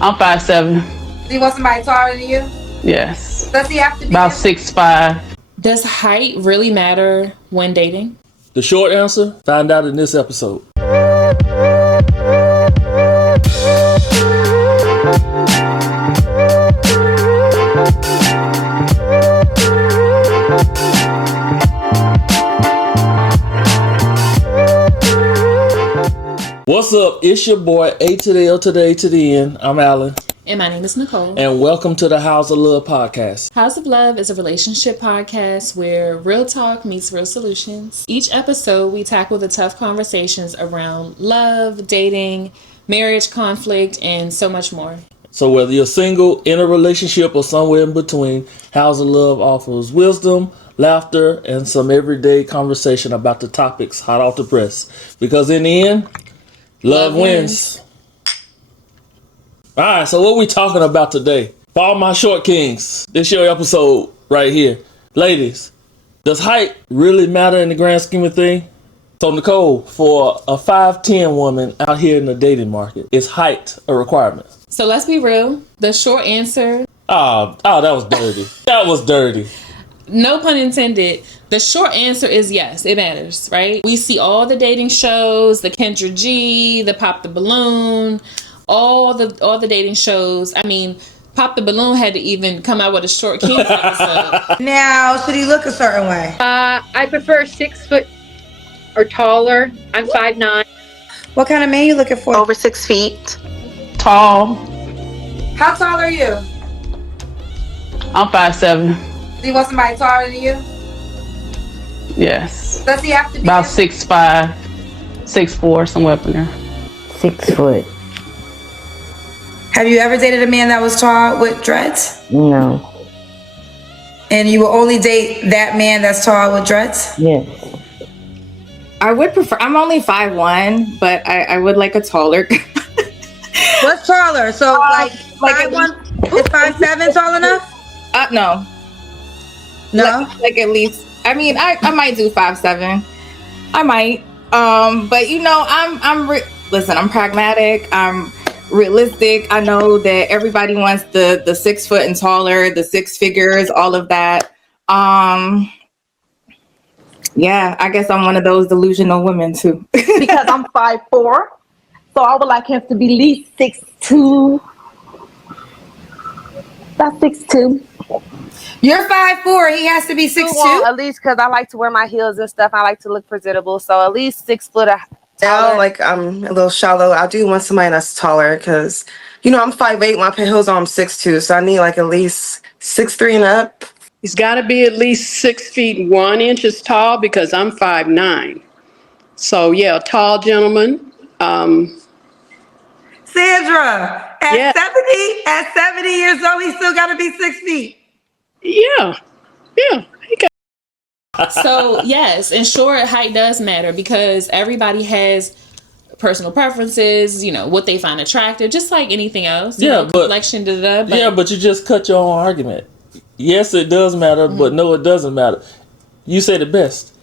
I'm 5'7". Do you want somebody taller than you? Yes. Does he have to be about 6'5"? Does height really matter when dating? The short answer, find out in this episode. What's up? It's your boy A to the L to the A to the N. I'm Alan. And my name is Nicole. And welcome to the Howze Love podcast. Howze of Love is a relationship podcast where real talk meets real solutions. Each episode, we tackle the tough conversations around love, dating, marriage, conflict, and so much more. So whether you're single, in a relationship, or somewhere in between, Howze Love offers wisdom, laughter, and some everyday conversation about the topics hot off the press. Because in the end, love wins. All right, so what we talking about today? For all my short kings, this your episode right here. Ladies, does height really matter in the grand scheme of things? So Nicole, for a 5'10" woman out here in the dating market, is height a requirement? So let's be real. The short answer... Oh, that was dirty. That was dirty. No pun intended. The short answer is yes, it matters, right? We see all the dating shows, the Kendra G, the Pop the Balloon, all the dating shows. I mean, Pop the Balloon had to even come out with a short king episode. Now, should he look a certain way? I prefer 6 foot or taller. I'm 5'9". What kind of man you looking for? Over 6 feet. Tall. How tall are you? I'm 5'7". Do you want somebody taller than you? Yes. Does he have to be about 6'5", 6'4", somewhere up in there. 6 foot. Have you ever dated a man that was tall with dreads? No. And you will only date that man that's tall with dreads? Yes. I would prefer, I'm only 5'1", but I would like a taller. What's taller? So like 5'1", is 5'7" tall enough? No. No? Like at least, I mean, I might do 5'7". I might. But you know, listen, I'm pragmatic. I'm realistic. I know that everybody wants the 6 foot and taller, the 6 figures, all of that. Yeah, I guess I'm one of those delusional women too. Because I'm 5'4", so I would like him to be at least 6'2". About 6'2". You're 5'4". He has to be 6'2". Well, at least because I like to wear my heels and stuff. I like to look presentable. So at least 6 foot. Now, like I'm a little shallow. I do want somebody that's taller because, you know, I'm 5'8". When I put heels on, I'm 6'2". So I need like at least 6'3" and up. He's got to be at least 6 feet 1 inches tall because I'm 5'9". So yeah, a tall gentleman. Sandra, at 70 years old, he still got to be 6 feet. Yeah. So yes, and sure, height does matter because everybody has personal preferences, you know, what they find attractive, just like anything else. You know, complexion, but you just cut your own argument. Yes, it does matter, but no, it doesn't matter. You said it best.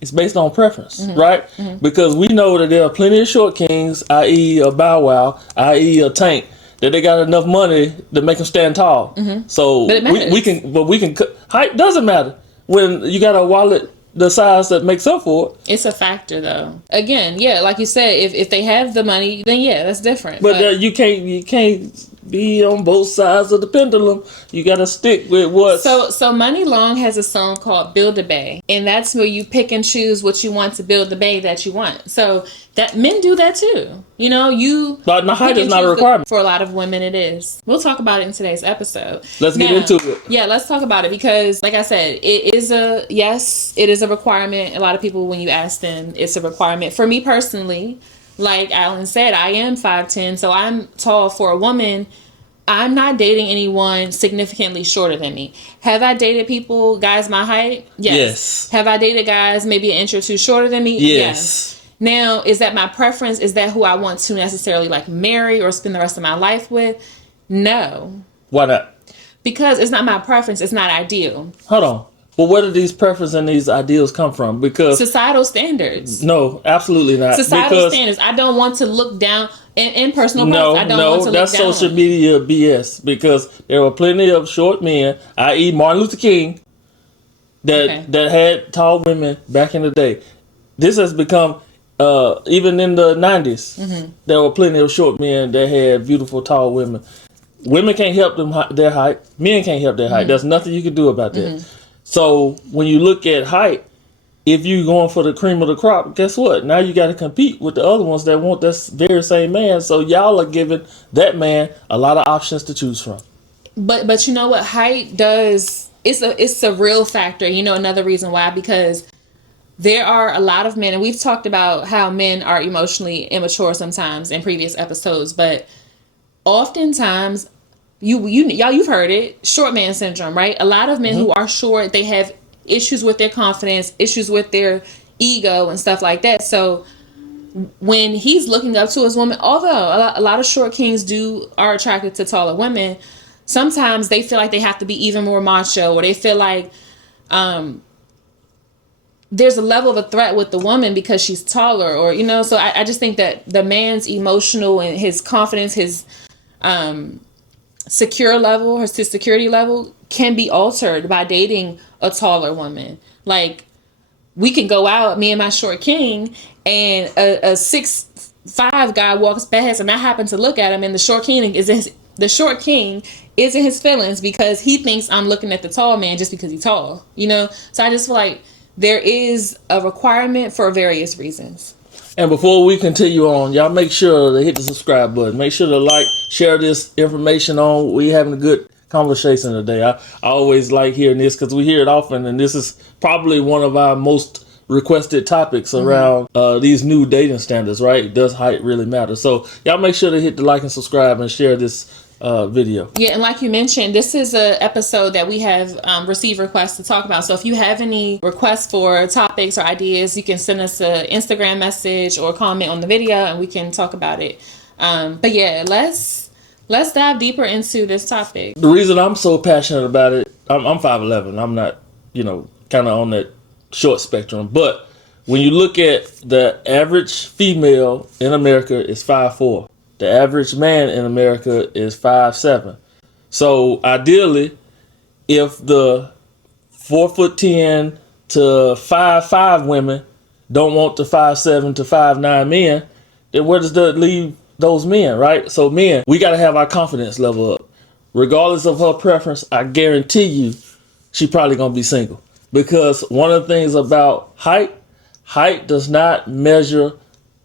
It's based on preference, right? Because we know that there are plenty of short kings, i.e. a Bow Wow, i.e. a Tank, that they got enough money to make them stand tall. So we can cut. Height doesn't matter when you got a wallet the size that makes up for it. It's a factor, though. Again, yeah, like you said, if they have the money, then yeah, that's different. But you can't be on both sides of the pendulum. You got to stick with what. So Money Long has a song called "Build a Bay," and that's where you pick and choose what you want to build the bay that you want. So that men do that too. You know, But the height is not a requirement. For a lot of women, it is. We'll talk about it in today's episode. Let's get into it. Yeah, let's talk about it because, like I said, it is a requirement. A lot of people, when you ask them, it's a requirement. For me personally, like Alan said, I am 5'10", so I'm tall for a woman. I'm not dating anyone significantly shorter than me. Have I dated guys my height? Yes. Have I dated guys maybe an inch or two shorter than me? Yes. Now, is that my preference? Is that who I want to necessarily like marry or spend the rest of my life with? No. Why not? Because it's not my preference. It's not ideal. Hold on. But where do these preferences and these ideals come from? Because societal standards. No, absolutely not. Societal standards. I don't want to look down. in personal preference. I don't want to that's look down social on media BS because there were plenty of short men, i.e. Martin Luther King, that had tall women back in the day. This has become even in the 90s. There were plenty of short men that had beautiful tall women. Women can't help their height. Men can't help their height. There's nothing you can do about that. So when you look at height, if you're going for the cream of the crop, guess what? Now you got to compete with the other ones that want that very same man. So y'all are giving that man a lot of options to choose from. But you know what height does? It's a real factor. You know, another reason why, because there are a lot of men, and we've talked about how men are emotionally immature sometimes in previous episodes, but oftentimes you've heard it, short man syndrome, right? A lot of men who are short, they have issues with their confidence, issues with their ego and stuff like that. So when he's looking up to his woman, although a lot of short kings are attracted to taller women, sometimes they feel like they have to be even more macho, or they feel like there's a level of a threat with the woman because she's taller, or, you know. So I just think that the man's emotional and his confidence, his secure level, his security level can be altered by dating a taller woman. Like, we can go out, me and my short king, and a 6'5" guy walks past, and I happen to look at him, and the short king is in his feelings because he thinks I'm looking at the tall man just because he's tall, you know. So I just feel like there is a requirement for various reasons. And before we continue on, y'all make sure to hit the subscribe button. Make sure to like, share this information on. We having a good conversation today. I always like hearing this because we hear it often, and this is probably one of our most requested topics around these new dating standards, right? Does height really matter? So y'all make sure to hit the like and subscribe and share this video. Yeah, and like you mentioned, this is a episode that we have received requests to talk about. So if you have any requests for topics or ideas, you can send us an Instagram message or comment on the video, and we can talk about it. But yeah, let's dive deeper into this topic. The reason I'm so passionate about it, I'm 5'11". I'm not, kind of on that short spectrum. But when you look at the average female in America is 5'4". The average man in America is 5'7". So ideally, if the 4'10" to 5'5" women don't want the 5'7" to 5'9" men, then where does that leave those men, right? So men, we got to have our confidence level up. Regardless of her preference, I guarantee you she probably going to be single. Because one of the things about height does not measure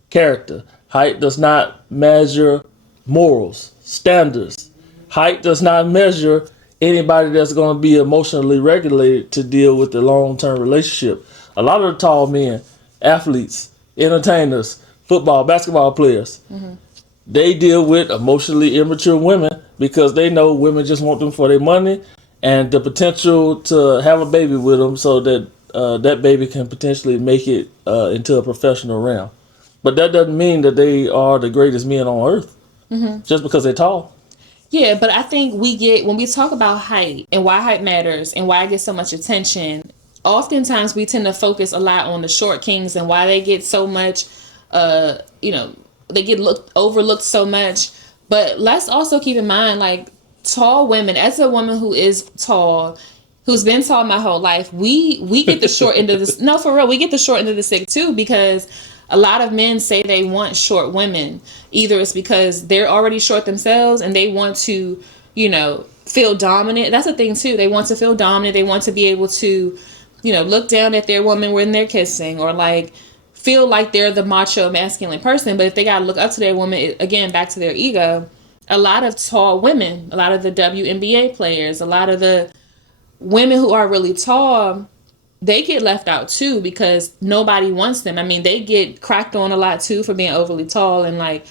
character. Height does not measure morals, standards. Height does not measure anybody that's going to be emotionally regulated to deal with the long-term relationship. A lot of the tall men, athletes, entertainers, football, basketball players, they deal with emotionally immature women because they know women just want them for their money and the potential to have a baby with them so that that baby can potentially make it into a professional realm. But that doesn't mean that they are the greatest men on earth just because they're tall. Yeah, but I think when we talk about height and why height matters and why it gets so much attention, oftentimes we tend to focus a lot on the short kings and why they get so much, they get overlooked so much. But let's also keep in mind, like, tall women, as a woman who is tall, who's been tall my whole life, we get the short end of this. No, for real, we get the short end of the stick too, because a lot of men say they want short women. Either it's because they're already short themselves and they want to, feel dominant. That's the thing too. They want to feel dominant. They want to be able to, look down at their woman when they're kissing, or like feel like they're the macho masculine person. But if they got to look up to their woman, again, back to their ego, a lot of tall women, a lot of the WNBA players, a lot of the women who are really tall, they get left out too because nobody wants them. I mean, they get cracked on a lot too for being overly tall and like,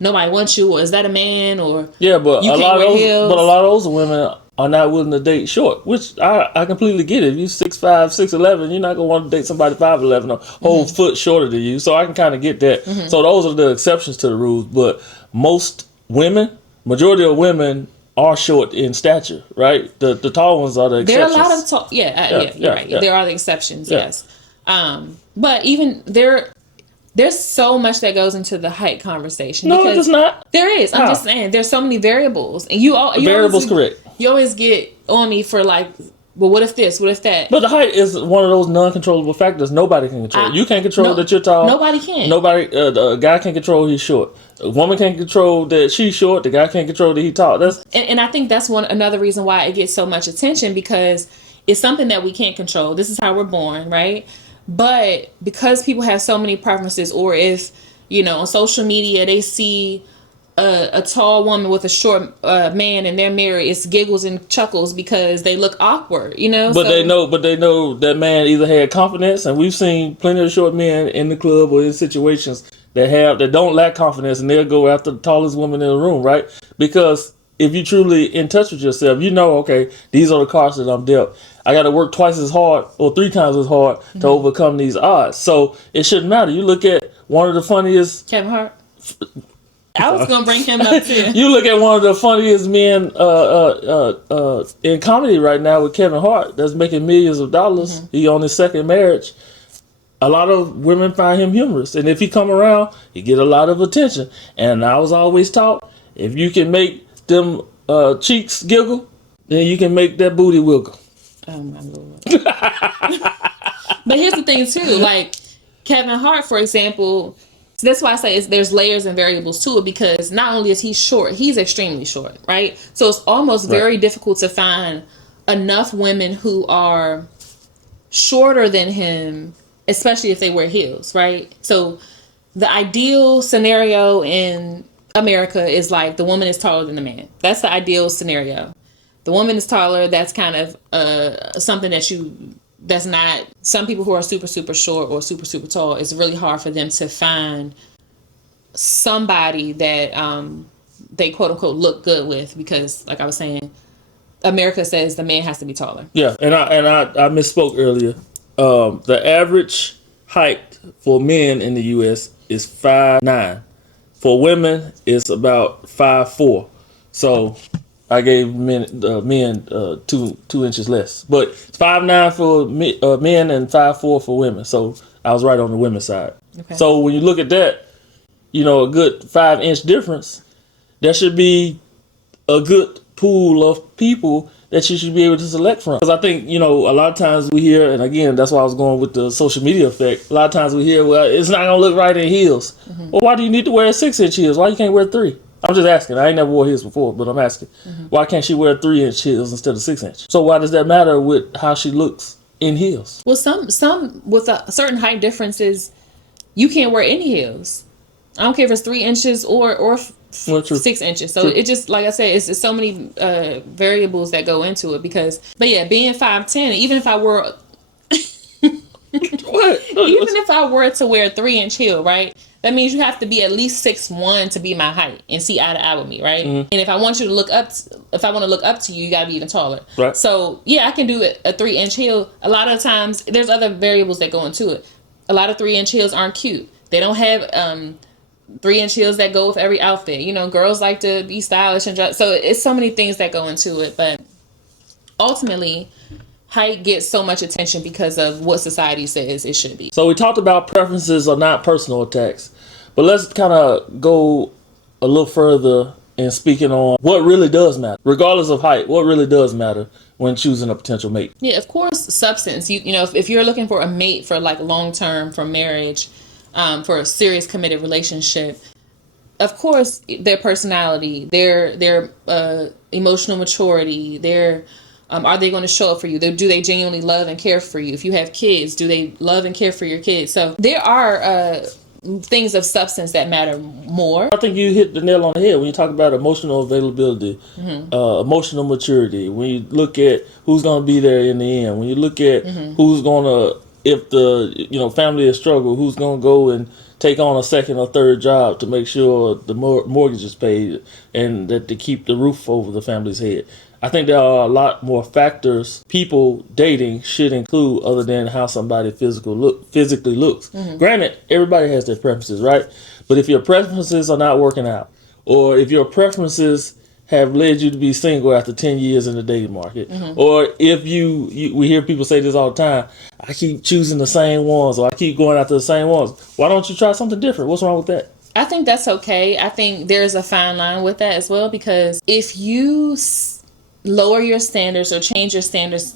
nobody wants you, or is that a man, or yeah, but you a can't lot wear of heels. But a lot of those women are not willing to date short, which I completely get it. If you 6'5", 6'11", you're not gonna want to date somebody 5'11", a whole foot shorter than you. So I can kind of get that. So those are the exceptions to the rules. But most women, majority of women are short in stature, right? The tall ones are the exceptions. There are a lot of tall, you're right. Yeah. There are the exceptions, yes. But even there's so much that goes into the height conversation. No, it does not. There is. I'm just saying, there's so many variables, and you variables correct. You always get on me for like, well, what if this? What if that? But the height is one of those non-controllable factors nobody can control. You can't control that you're tall. Nobody can. Nobody. The guy can't control he's short. A woman can't control that she's short. The guy can't control that he's tall. And I think that's another reason why it gets so much attention, because it's something that we can't control. This is how we're born, right? But because people have so many preferences, or if, on social media they see a tall woman with a short man and they're married, it's giggles and chuckles because they look awkward, But they know that man either had confidence, and we've seen plenty of short men in the club or in situations that don't lack confidence, and they'll go after the tallest woman in the room, right? Because if you're truly in touch with yourself, okay, these are the cards that I'm dealt. I got to work twice as hard or 3 times as hard to overcome these odds. So it shouldn't matter. You look at one of the funniest... Kevin Hart. I was going to bring him up too. You look at one of the funniest men in comedy right now with Kevin Hart that's making millions of dollars. He on his second marriage. A lot of women find him humorous. And if he come around, he get a lot of attention. And I was always taught, if you can make them cheeks giggle, then you can make that booty wiggle. Oh my Lord. But here's the thing too, like Kevin Hart, for example, that's why I say there's layers and variables to it, because not only is he short, he's extremely short, right? So it's almost very difficult to find enough women who are shorter than him, especially if they wear heels, right? So the ideal scenario in America is like the woman is taller than the man. That's the ideal scenario. The woman is taller. That's kind of something that's not, some people who are super, super short or super, super tall, it's really hard for them to find somebody that they quote unquote look good with, because like I was saying, America says the man has to be taller. Yeah, and I misspoke earlier. The average height for men in the U.S. is 5'9". For women, it's about 5'4". So I gave men 2 inches less, but it's 5'9" for men and 5'4" for women. So I was right on the women's side. Okay. So when you look at that, a good 5-inch difference, that should be a good pool of people that you should be able to select from. Because I think, a lot of times we hear, and again, that's why I was going with the social media effect. A lot of times we hear, well, it's not going to look right in heels. Mm-hmm. Well, why do you need to wear 6-inch heels? Why you can't wear 3? I'm just asking. I ain't never wore heels before, but I'm asking. Mm-hmm. Why can't she wear 3-inch heels instead of 6-inch? So why does that matter with how she looks in heels? Well, some with a certain height differences, you can't wear any heels. I don't care if it's 3 inches or 6 inches. So it just, like I said, it's so many variables that go into it. But yeah, being 5'10", even if I were, if I were to wear a 3-inch heel, right? That means you have to be at least 6'1" to be my height and see eye to eye with me, right? Mm-hmm. And if I want you to look up, if I want to look up to you, you gotta be even taller. Right. So yeah, I can do a 3-inch heel. A lot of times, there's other variables that go into it. A lot of 3-inch heels aren't cute. They don't have 3-inch heels that go with every outfit. Girls like to be stylish and dress. So it's so many things that go into it. But ultimately, height gets so much attention because of what society says it should be. So we talked about preferences are not personal attacks. But let's kind of go a little further in speaking on what really does matter. Regardless of height, what really does matter when choosing a potential mate? Yeah, of course, substance. If you're looking for a mate for like long-term, for marriage, for a serious committed relationship, of course their personality, their emotional maturity, are they going to show up for you? Do they genuinely love and care for you? If you have kids, do they love and care for your kids? So there are things of substance that matter more. I think you hit the nail on the head when you talk about emotional availability, emotional maturity. When you look at who's going to be there in the end, when you look at who's going to, if the family is struggle, who's going to go and take on a second or third job to make sure the mortgage is paid and that to keep the roof over the family's head. I think there are a lot more factors people dating should include other than how somebody physically looks. Mm-hmm. Granted, everybody has their preferences, right? But if your preferences are not working out, or if your preferences have led you to be single after 10 years in the dating market. Or if we hear people say this all the time, I keep choosing the same ones, or I keep going after the same ones. Why don't you try something different? What's wrong with that? I think that's okay. I think there's a fine line with that as well, because if you lower your standards or change your standards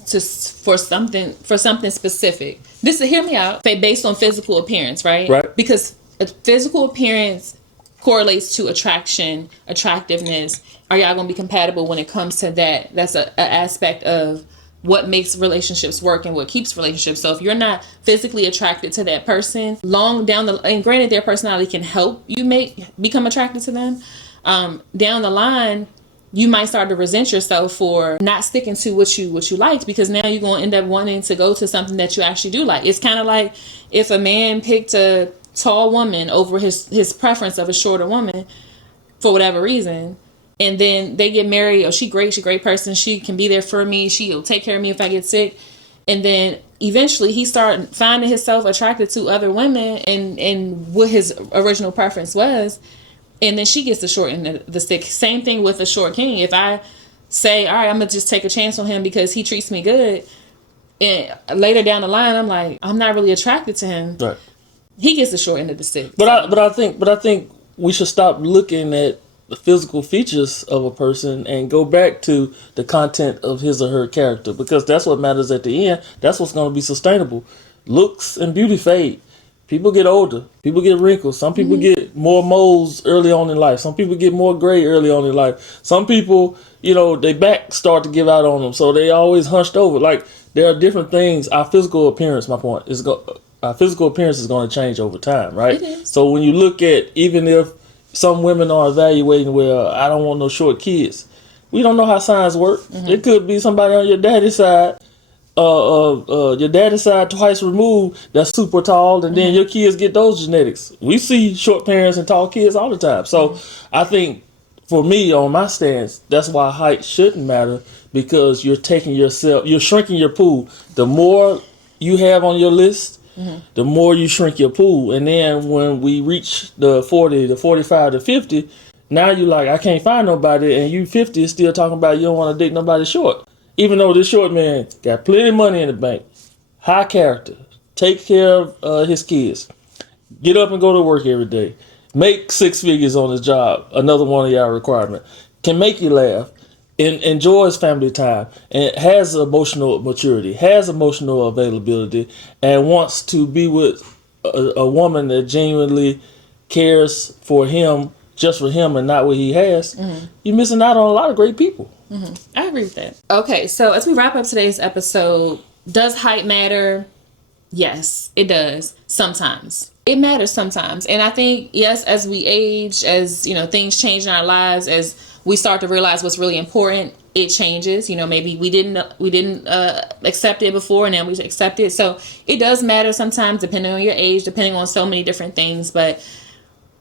for something specific, hear me out, based on physical appearance, right? Right. Because physical appearance correlates to attractiveness. Are y'all gonna be compatible when it comes to that? That's an aspect of what makes relationships work and what keeps relationships. So if you're not physically attracted to that person, and granted their personality can help you become attracted to them, down the line, you might start to resent yourself for not sticking to what you liked, because now you're going to end up wanting to go to something that you actually do like. It's kind of like if a man picked a tall woman over his preference of a shorter woman for whatever reason, and then they get married. Oh, she's a great person. She can be there for me. She'll take care of me if I get sick. And then eventually he started finding himself attracted to other women and what his original preference was. And then she gets the short end of the stick. Same thing with a short king. If I say, all right, I'm going to just take a chance on him because he treats me good, and later down the line, I'm like, I'm not really attracted to him. Right. He gets the short end of the stick. But I think we should stop looking at the physical features of a person and go back to the content of his or her character, because that's what matters at the end. That's what's going to be sustainable. Looks and beauty fade. People get older. People get wrinkles. Some people get more moles early on in life. Some people get more gray early on in life. Some people, their back start to give out on them, so they always hunched over. Like, there are different things. Our physical appearance, my point, our physical appearance is going to change over time, right? It is. So when you look at, even if some women are evaluating, well, I don't want no short kids. We don't know how signs work. It could be somebody on your daddy's side, twice removed, that's super tall, and then your kids get those genetics. We see short parents and tall kids all the time. So I think, for me, on my stance, that's why height shouldn't matter, because you're shrinking your pool. The more you have on your list, the more you shrink your pool. And then when we reach the 40, the 45, the 50, now you like, I can't find nobody, and you 50 is still talking about you don't want to date nobody short. Even though this short man got plenty of money in the bank, high character, take care of his kids, get up and go to work every day, make 6 figures on his job, another one of y'all requirement, can make you laugh, and enjoys family time, and has emotional maturity, has emotional availability, and wants to be with a woman that genuinely cares for him, just for him and not what he has, you're missing out on a lot of great people. I agree with that. Okay, so as we wrap up today's episode, does height matter? Yes, it does. Sometimes. It matters sometimes. And I think, yes, as we age, as, things change in our lives, as we start to realize what's really important, it changes. Maybe we didn't accept it before, and now we accept it. So it does matter sometimes, depending on your age, depending on so many different things. But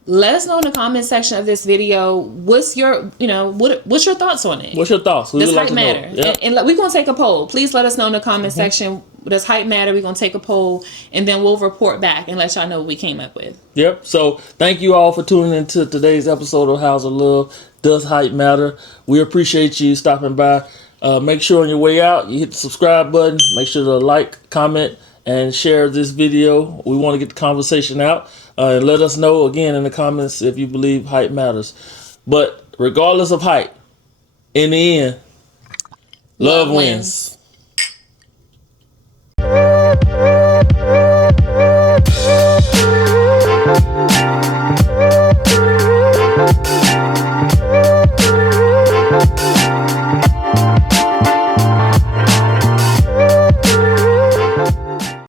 let us know in the comment section of this video, what's your thoughts on it? What's your thoughts? Does height matter? Yep. And we're going to take a poll. Please let us know in the comment section, does height matter? We're going to take a poll, and then we'll report back and let y'all know what we came up with. Yep. So thank you all for tuning into today's episode of Howze Love. Does height matter? We appreciate you stopping by. Make sure on your way out, you hit the subscribe button. Make sure to like, comment, and share this video. We want to get the conversation out. And let us know again in the comments if you believe height matters. But regardless of height, in the end, love wins.